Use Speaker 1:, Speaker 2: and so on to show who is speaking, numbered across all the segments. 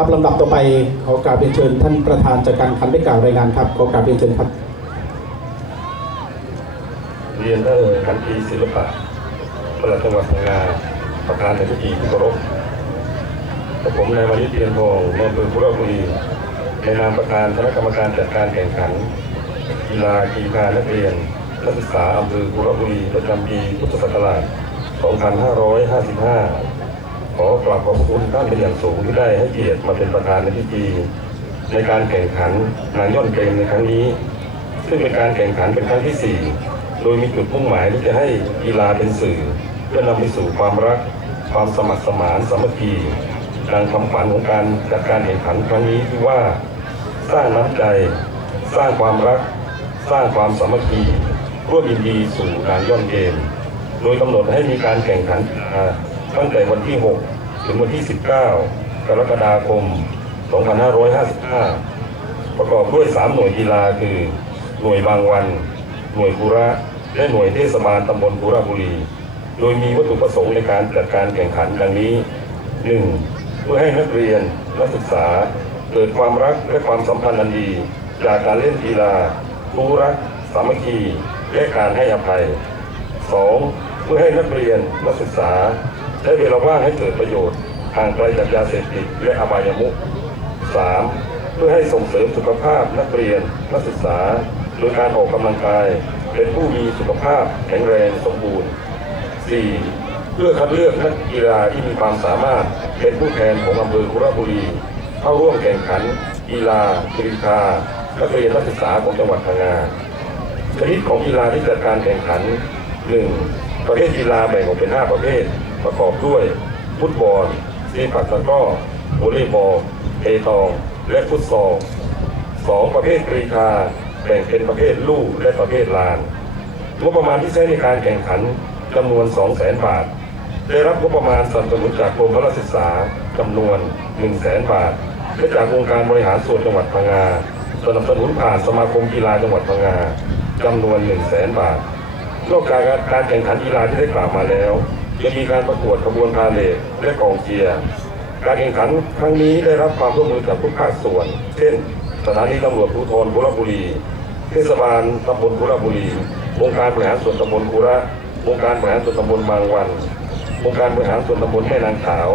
Speaker 1: ครับลำดับต่อไปขอกราบเรียนเชิญ ท่านประธานจัดการขันได้กล่าวรายงานครับขอกราบเรียนเชิญครับ
Speaker 2: เรียนท่านขันตีศิลปะประหลัดจังหวัดพังงาประธานในพิธีที่เคารพกับผมนายวานิชเทียนทองในอำเภอพุระบุรีในนามประธานคณะกรรมการจัดการแข่งขันกีฬากีฬานักเรียนนักศึกษาอำเภอพุระบุรีประจำปีพุทธศักราช2555 ขอกราบขอบคุณท่านเป็นอย่างสูงที่ได้ให้เกียรติมาเป็นประธานในพิธีในการแข่งขันนางย่อนเกมในครั้งนี้ ซึ่งเป็นการแข่งขันเป็นครั้งที่ 4 โดยมีจุดมุ่งหมายที่จะให้กีฬาเป็นสื่อ เพื่อนำไปสู่ความรัก ความสมัครสมานสามัคคีดังคำฝันของการจัดการแข่งขันครั้งนี้ที่ว่า สร้างน้ำใจ สร้างความรัก สร้างความสามัคคีร่วมยินดีสู่การย่อนเกม โดยกำหนดให้มีการแข่งขันกีฬา ตั้งแต่วันที่ 6 ถึงวันที่ 19 กรกฎาคม 2555 ประกอบด้วย 3 หน่วยกีฬาคือ หน่วยบางวัน หน่วยกุระ และหน่วยเทศบาลตำบลกุระบุรี โดยมีวัตถุประสงค์ในการจัดการแข่งขันดังนี้ 1. เพื่อให้นักเรียนนักศึกษาเกิดความรักและความสัมพันธ์อันดี จากการเล่นกีฬารู้รัก สามัคคีและการให้อภัย 2. เพื่อให้นักเรียนนักศึกษา ช้เวลาว่างให้เกิดประโยชน์ห่างไกลจากยาเสพติดและอบายมุข 3. เพื่อให้ส่งเสริมสุขภาพนักเรียน นักศึกษา โดยการออกกำลังกาย เป็นผู้มีสุขภาพแข็งแรงสมบูรณ์ 4. เพื่อคัดเลือกนักกีฬาที่มีความสามารถเป็นผู้แทนของอำเภอคุระบุรีเข้าร่วมแข่งขันกีฬากรีฑานักเรียนนักศึกษาของจังหวัดพังงาชนิดของกีฬาที่จัดการแข่งขัน 1. ประเภทกีฬาแบ่งออกเป็น 5 ประเภท ประกอบด้วยฟุตบอลตีผักตะก้อวอลเลย์บอลเทตองและฟุตซอล 2. ประเภทกรีฑาแบ่งเป็นประเภทลู่และประเภทลานงบประมาณที่ใช้ในการแข่งขันจำนวน 200,000 บาท ได้รับงบประมาณสนับสนุนจากกรมพระศึกษาจำนวน 100,000 บาท และจากองค์การบริหารส่วนจังหวัดพังงาสนับสนุนผ่านสมาคมกีฬาจังหวัดพังงาจำนวน 100,000 บาทนอกจากการแข่งขันกีฬาที่ได้กล่าวมาแล้ว ยังมีการประกวดขบวนพาเหรดและกองเชียร์การแข่งขันครั้งนี้ได้รับความร่วมมือจากทุกภาคส่วน เช่น สถานีตำรวจภูธรบุรบุรี เทศบาลตำบลบุรบุรี องค์การบริหารส่วนตำบลกุระ องค์การบริหารส่วนตำบลบางวัน องค์การบริหารส่วนตำบลแม่นางขาว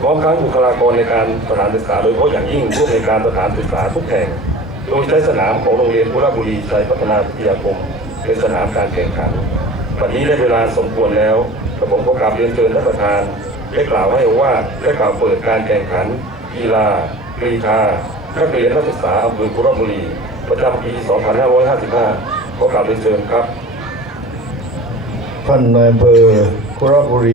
Speaker 2: พร้อมทั้งบุคลากรในการสถานศึกษาโดยเฉพาะอย่างยิ่งผู้ในการสถานศึกษาทุกแห่ง โดยใช้สนามของโรงเรียนบุรบุรีชัยพัฒนาวิทยาคมเป็นสนามการแข่งขัน วันนี้ได้เวลาสมควรแล้วกระผมก็กราบเรียนเชิญท่านประธาน ได้กล่าวให้ว่าได้กล่าวเปิดการแข่งขัน กีฬากรีธานักเรียนนักศึกษาอำเภอบุรบุรีประจำปี 2555 ก็กราบเรียนเชิญครับ
Speaker 3: ท่านนายอำเภอคุรบุรี